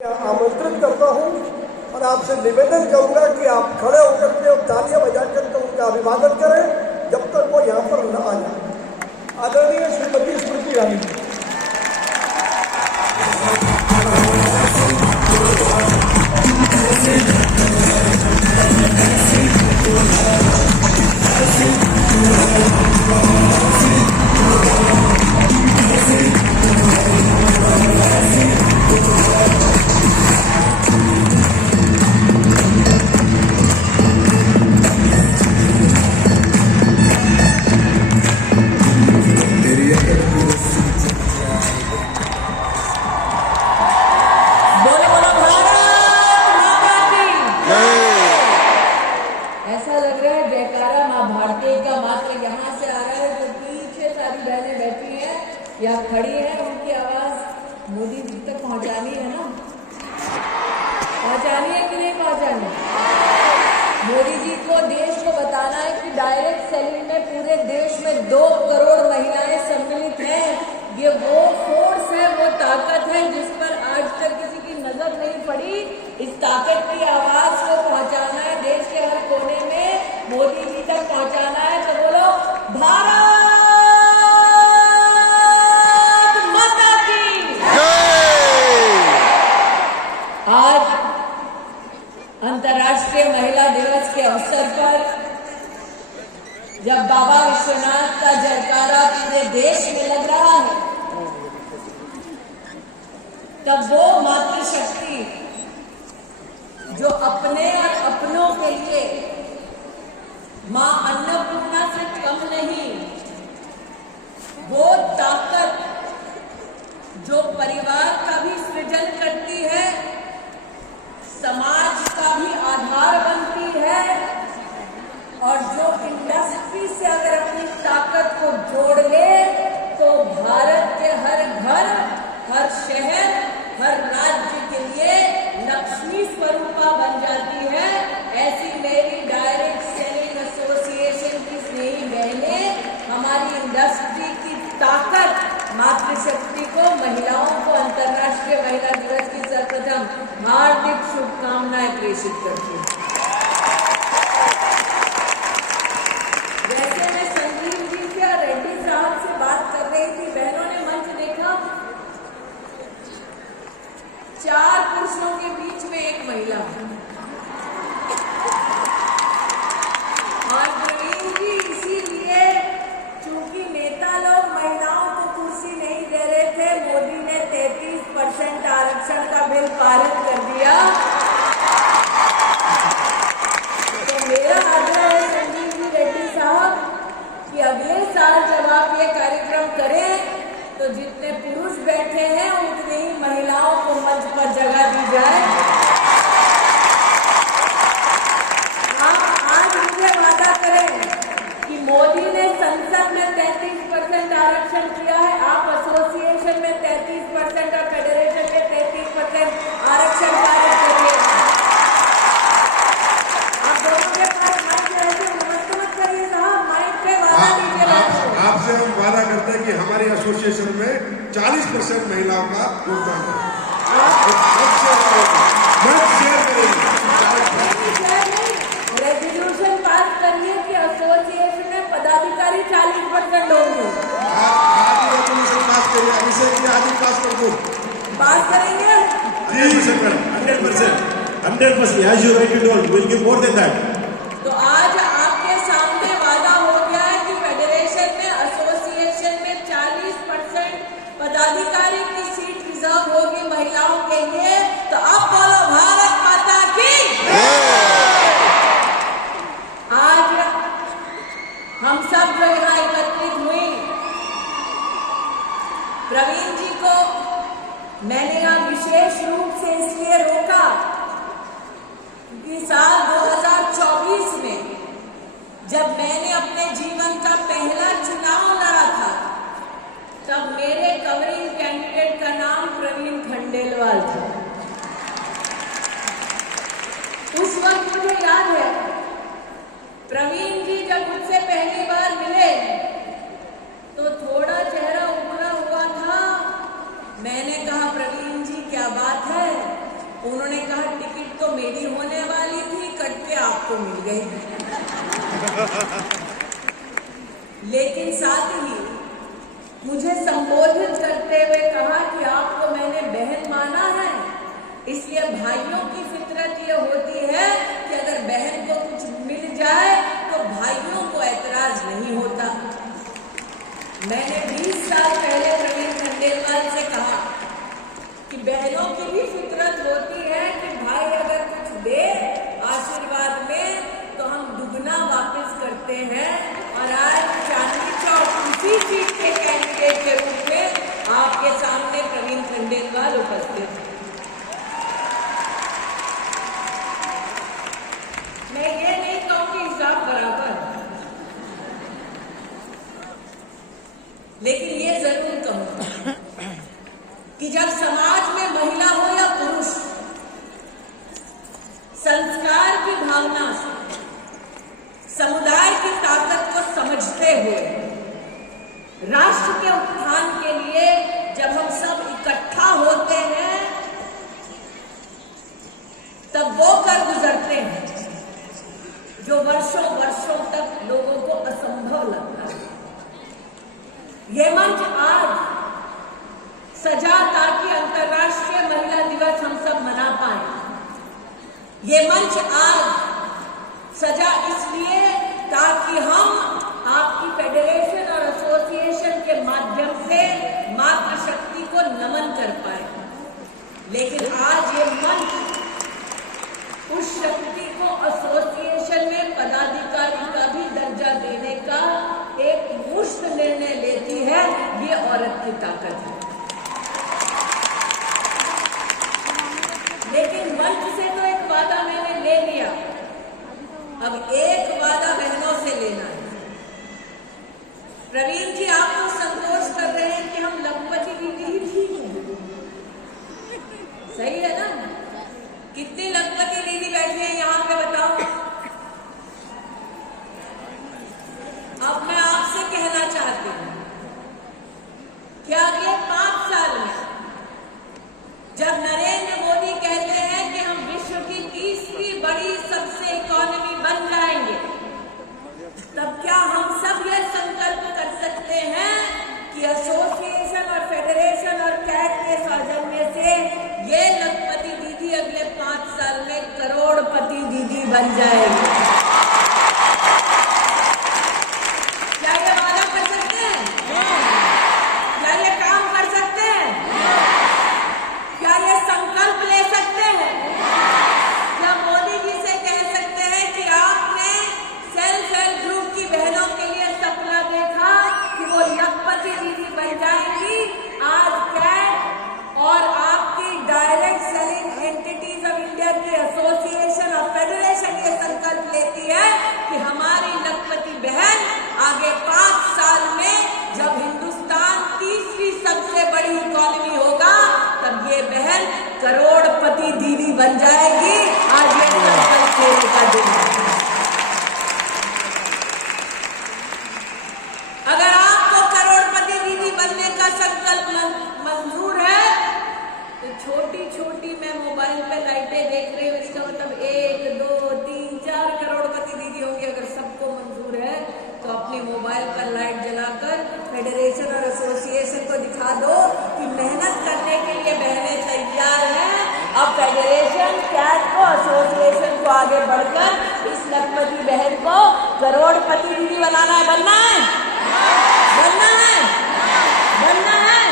आमंत्रित करता हूं और आपसे निवेदन करूंगा कि आप खड़े होकर के और तालियां बजाकर के उनका अभिवादन करें जब तक वो यहाँ पर न आ जाए। आदरणीय श्रीमती स्मृति ईरानी जी। या खड़ी है, उनकी आवाज मोदी जी तक पहुंचानी है ना, पहुंचानी है कि नहीं पहुंचानी? मोदी जी को देश को बताना है कि डायरेक्ट सेलिंग में पूरे देश में 2 करोड़ महिलाएं सम्मिलित हैं। ये वो फोर्स है, वो ताकत है जिस पर आज तक किसी की नजर नहीं पड़ी। इस ताकत की आवाज को पहुंचाना है, देश के हर कोने में मोदी जी तक पहुंचाना है। तो बोलो भारत आज अंतर्राष्ट्रीय महिला दिवस के अवसर पर जब बाबा विश्वनाथ का जयकारा पूरे देश में लग रहा है, तब वो मातृशक्ति जो अपने और अपनों के लिए मां अन्नपूर्णा से कम नहीं, वो ताकत जो परिवार का भी सृजन करती है, समाज का भी आधार बनती है, और जो इंडस्ट्री से अगर अपनी ताकत को जोड़ ले तो भारत के हर घर, हर शहर, हर राज्य के लिए लक्ष्मी स्वरूपा बन जाती है। ऐसी मेरी डायरेक्ट सेलिंग एसोसिएशन की स्नेही बहनें हमारी इंडस्ट्री की ताकत मातृशक्ति को, महिलाओं को अंतर्राष्ट्रीय महिला दिवस की सर्वप्रथम हार्दिक शुभकामनाएं प्रेषित करती हूँ। वैसे मैं संजीव जी से और रेड्डी साहब से बात कर रही थी, बहनों ने मंच देखा, 4 पुरुषों के बीच में 1 महिला, और प्रवीण जी इसीलिए चूंकि नेता लोग महिलाओं को कुर्सी नहीं दे रहे थे, मोदी ने 33% आरक्षण का बिल पारित कर दिया। तो मेरा आग्रह है संजीव जी, रेड्डी साहब, कि अगले साल जब आप ये कार्यक्रम करें तो जितने पुरुष बैठे हैं उतनी ही महिलाओं को मंच पर जगह दी जाए। आप आज मुझे वादा करें कि मोदी ने संसद में 33% आरक्षण किया है, आप एसोसिएशन में 33% और फेडरेशन में 33% आरक्षण पारित करिए। आप दोनों के पास माइक रहते नमस्ते मत करिए साहब, माइक पे वादा दीजिए। आपसे हम वादा करते हैं कि हमारी एसोसिएशन में 40% महिलाओं का योगदान है। रेजोल्यूशन पास करिए कि एसोसिएशन में पदाधिकारी 40% होंगे। पास करिए, अभिषेक जी आदि पास कर दो। पास करेंगे 100%, 100%, as you rightly told, we'll give more than that. तो आज आपके सामने वादा हो गया है कि फेडरेशन में, एसोसिएशन में 40% पदाधिकारी की सीट रिजर्व होगी महिलाओं के लिए। तो अब बोलो भारत माता की। आज हम सब जो यहाँ एकत्रित हुई, प्रवीण जी को मैंने यहाँ विशेष रूप से इसलिए रोका क्योंकि साल 2024 में जब मैंने अपने जीवन का पहला चुनाव लड़ा था, तब मेरे कवरिंग उन्होंने कहा टिकट तो मेरी होने वाली थी, कट के आपको मिल गई। लेकिन साथ ही मुझे संबोधित करते हुए कहा कि आपको मैंने बहन माना है, इसलिए भाइयों की फितरत ये होती है कि अगर बहन को कुछ मिल जाए तो भाइयों को ऐतराज नहीं होता। मैंने 20 साल पहले प्रवीण खंडेलवाल से कहा कि बहनों की भी फितरत होती है कि भाई अगर कुछ दे आशीर्वाद में तो हम दुगना वापस करते हैं। और आज चांदनी चौक उसी सीट के कैंडिडेट के रूप में आपके सामने प्रवीण खंडेलवाल उपस्थित हैं। मैं ये नहीं कहूंगी हिसाब बराबर, लेकिन ये जरूर कहूंगा कि जब समाज में महिला हो या पुरुष संस्कार की भावना से समुदाय की ताकत को समझते हुए राष्ट्र के उत्थान के लिए जब हम सब इकट्ठा होते हैं तब वो कर गुजरते हैं जो वर्षों वर्षों तक लोगों को असंभव लगता है। ये मंच आज सजा ताकि अंतर्राष्ट्रीय महिला दिवस हम सब मना पाए। ये मंच आज सजा इसलिए ताकि हम आपकी फेडरेशन और एसोसिएशन के माध्यम से मातृशक्ति को नमन कर पाए। लेकिन आज ये मंच उस शक्ति को एसोसिएशन में पदाधिकारी का भी दर्जा देने का एक मुश्त निर्णय लेती है। ये औरत की ताकत है। लेकिन मंच से तो एक वादा मैंने ले लिया, अब एक वादा बहनों से लेना है। प्रवीण जी आप तो संतोष कर रहे हैं कि हम लखपति दीदी ही ठीक है, सही है ना? कितनी लखपति दीदी बैठी है यहाँ पे बताओ? अब मैं आपसे कहना चाहती हूँ कि अगले 5 साल में जब नरेंद्र मोदी कहते हैं कि हम विश्व की 3री बड़ी सबसे इकोनॉमी बन जाएंगे, तब क्या हम सब ये संकल्प कर सकते हैं कि एसोसिएशन और फेडरेशन और कैट के सौजन्य से ये लखपति दीदी अगले 5 साल में करोड़पति दीदी बन जाएगी? क्या ये वादा कर सकते हैं? क्या ये काम कर सकते हैं? क्या ये संकल्प ले सकते हैं? क्या मोदी जी से कह सकते हैं कि आपने सेल्फ हेल्प ग्रुप की बहनों के लिए सपना देखा कि वो लखपति दीदी बन जाएंगी? आज कैट और आपकी direct selling entities of India की एसोसिएशन और फेडरेशन ये संकल्प लेती है कि हमारी लखपति बहन आगे 5 साल में जब हिंदुस्तान 3री सबसे बड़ी इकोनॉमी होगा तब ये बहन करोड़पति दीदी बन जाएगी। आज ये संकल्प लेने का दिन है। अगर आपको करोड़पति दीदी बनने का संकल्प मंजूर है तो छोटी छोटी मैं मोबाइल पे लाइटें देख रही हूँ, इसका मतलब 1, 2, 3, 4 करोड़पति दीदी होंगे। अगर सबको मंजूर है तो अपनी मोबाइल पर लाइट जलाकर फेडरेशन और एसोसिएशन को दिखा दो कि मेहनत करने के लिए बहनें तैयार हैं। अब फेडरेशन कैट को एसोसिएशन को आगे बढ़कर इस लखपति बहन को करोड़पति दीदी बनाना है। बनना है, बनना है, बनना है।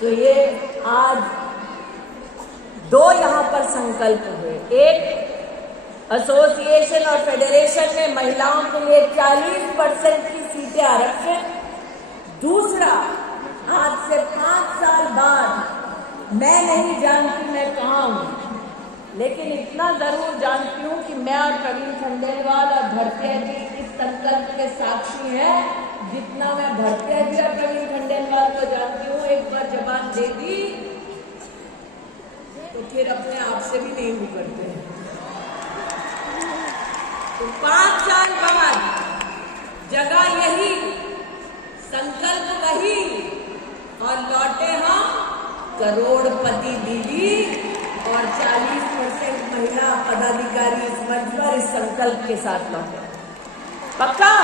तो ये आज 2 यहाँ पर संकल्प हुए। एक, एसोसिएशन और फेडरेशन में महिलाओं के लिए 40% की सीटें आरक्षण। दूसरा, आज से 5 साल बाद मैं नहीं जानती मैं कहाँ हूँ, लेकिन इतना जरूर जानती हूँ कि मैं और प्रवीण खंडेलवाल और भरतिया जी इस संकल्प के साक्षी हैं। जितना मैं भरतिया जी और प्रवीण खंडेलवाल को जानती हूँ, एक बार जबान दे दी तो फिर अपने आप से भी नहीं मुकरते हैं। तो 5 साल बाद जगह यही, संकल्प वही, और लौटे हम करोड़पति दीदी इस संकल्प के साथ लौटे। पक्का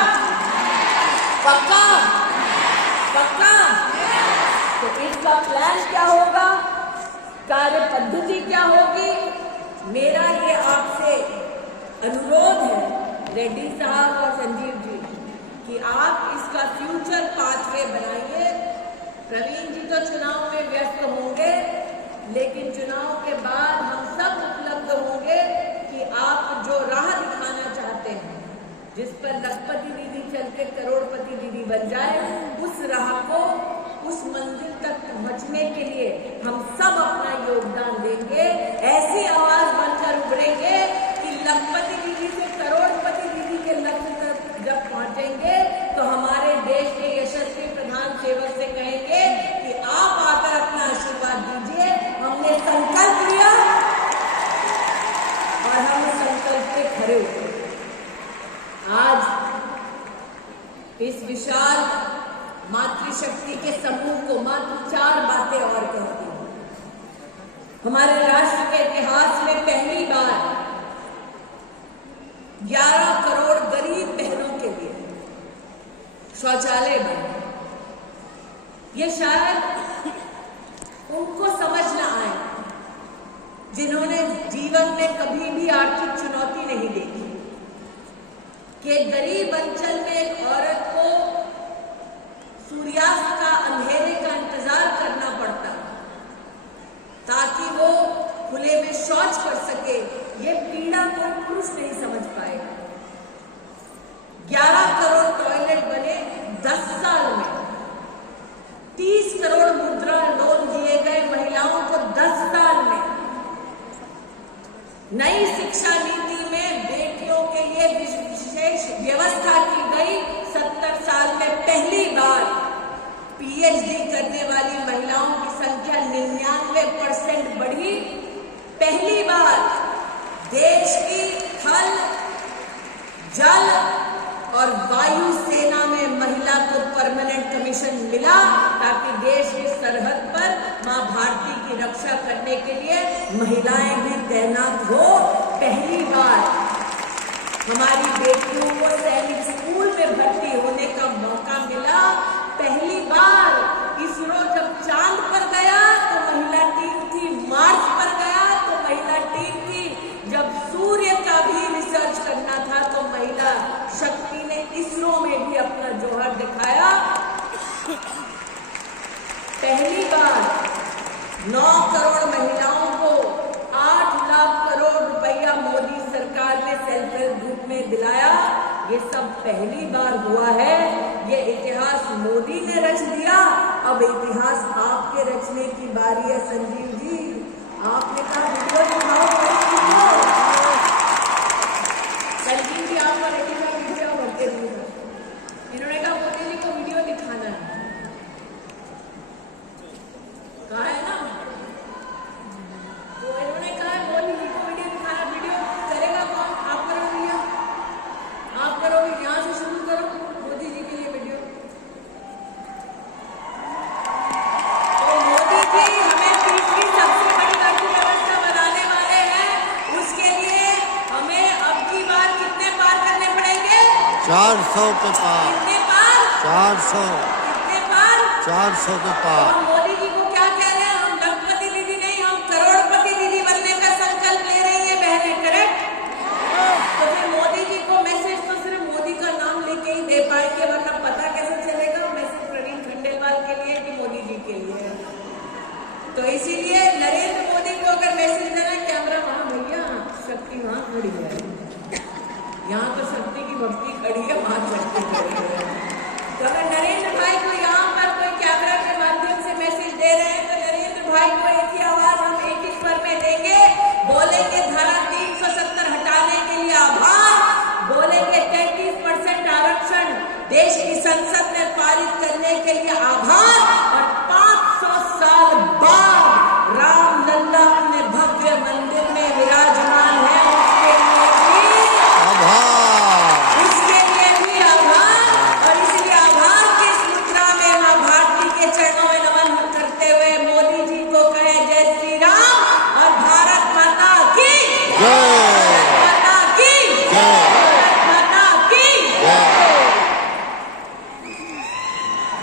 पक्का पक्का। तो इसका प्लान क्या होगा, कार्य पद्धति क्या होगी? मेरा ये आपसे अनुरोध है रेड्डी साहब और संजीव जी कि आप इसका फ्यूचर पाथवे बनाइए। प्रवीण जी तो चुनाव में व्यस्त होंगे, लेकिन चुनाव के बाद हम सब उपलब्ध होंगे कि आप जो राह दिखाना चाहते हैं, जिस पर लखपति दीदी चल के करोड़पति दीदी बन जाए, उस राह को, उस मंजिल तक पहुंचने के लिए हम सब अपना योगदान देंगे। ऐसी आवाज बनकर उभरेंगे कि लखपति दीदी से करोड़पति दीदी के लक्ष्य तक जब पहुंचेंगे तो हमारे देश के यशस्वी प्रधान सेवक से कहेंगे कि आप आकर अपना आशीर्वाद दीजिए। हमने संकल्प लिया और हम संकल्प पे खड़े उतरे। आज इस विशाल मातृशक्ति के समूह को मात्र 4 बातें और कहती हूं। हमारे राष्ट्र के इतिहास में पहली बार 11 करोड़ गरीब बहनों के लिए शौचालय बने। ये शायद उनको समझ न आए जिन्होंने जीवन में कभी भी आर्थिक चुनौती नहीं देखी कि गरीब अंचल में एक औरत को सूर्यास्त का, अंधेरे का इंतजार करना पड़ता ताकि वो खुले में शौच कर सके। ये पीड़ा कोई पुरुष नहीं समझ पाएगा। 11 करोड़ टॉयलेट बने 10 साल में। 30 करोड़ मुद्रा लोन दिए गए महिलाओं को 10 साल में। नई शिक्षा नीति में बेटियों के लिए विशेष व्यवस्था की गई। 70 साल में पहली बार पीएचडी करने वाली महिलाओं की संख्या 99% बढ़ी। पहली बार देश की थल, जल और वायु सेना में महिला को परमानेंट कमीशन मिला ताकि देश की सरहद पर मां भारती की रक्षा करने के लिए महिलाएं भी तैनात हो। पहली बार हमारी बेटियों को सैनिक स्कूल में भर्ती होने का मौका मिला। पहली बार इसरो जब चांद पर गया तो महिला टीम थी, मार्स पर गया तो महिला टीम थी, जब सूर्य का भी रिसर्च करना था तो महिला शक्ति ने इसरो में भी अपना जोहर दिखाया। पहली बार 9 करोड़ महिलाओं को 8 लाख करोड़ रुपया मोदी सरकार ने सेल्फ हेल्प ग्रुप में दिलाया। ये सब पहली बार हुआ है। ये इतिहास मोदी ने रच दिया, अब इतिहास आपके रचने की बारी है। संजीव जी, आपने कहा वीडियो दिखाओ। संजीव जी आपका रेडी का वीडियो भरते हुए इन्होंने कहा मोदी जी को वीडियो दिखाना है। कहा है ना, तो इन्होंने कहा मोदी जी को वीडियो दिखाना। वीडियो करेगा कौन? आप करोगे भैया, आप करोगे। यहां से शुरू करो मोदी जी के लिए वीडियो। तो मोदी जी हमें तीसरी सबसे बड़ी अर्थव्यवस्था बनाने वाले हैं। उसके लिए हमें अब की बार कितने पार करने पड़ेंगे? 400 के पार। कितने पार? 400। कितने पार? 400 के पार। हम मोदी जी को क्या कह रहे हैं? हम लखपति दीदी नहीं, हम करोड़पति दीदी बनने का संकल्प ले रही है बहनें। करेक्ट? तो फिर मोदी जी को मैसेज तो सिर्फ मोदी का नाम लेके ही दे पाएंगे, वरना पता कैसे चलेगा मैसेज प्रवीण खंडेलवाल के लिए कि मोदी जी के लिए? तो इसीलिए नरेंद्र मोदी को अगर मैसेज देना, कैमरा वहां भैया, शक्ति वहां खड़ी है। यहाँ तो शक्ति की भक्ति खड़ी है, वहां शक्ति खड़ी है। तो अगर नरेंद्र भाई को यहाँ पर कोई कैमरा के माध्यम से मैसेज दे रहे हैं तो नरेंद्र भाई को एक ही आवाज हम एक ही स्वर में देंगे, बोलेंगे धारा 370 हटाने के लिए आभार, बोलेंगे 33% आरक्षण देश की संसद में पारित करने के लिए आभार, और 500 साल बाद रामलला अपने भव्य मंदिर में विराजमान है, उसके लिए भी आभार। उसके लिए भी आभार। और इसलिए आभार की इस मुद्रा में मां भारती के चरणों में नमन करते हुए मोदी जी को कहे जय श्री राम और भारत माता की जय।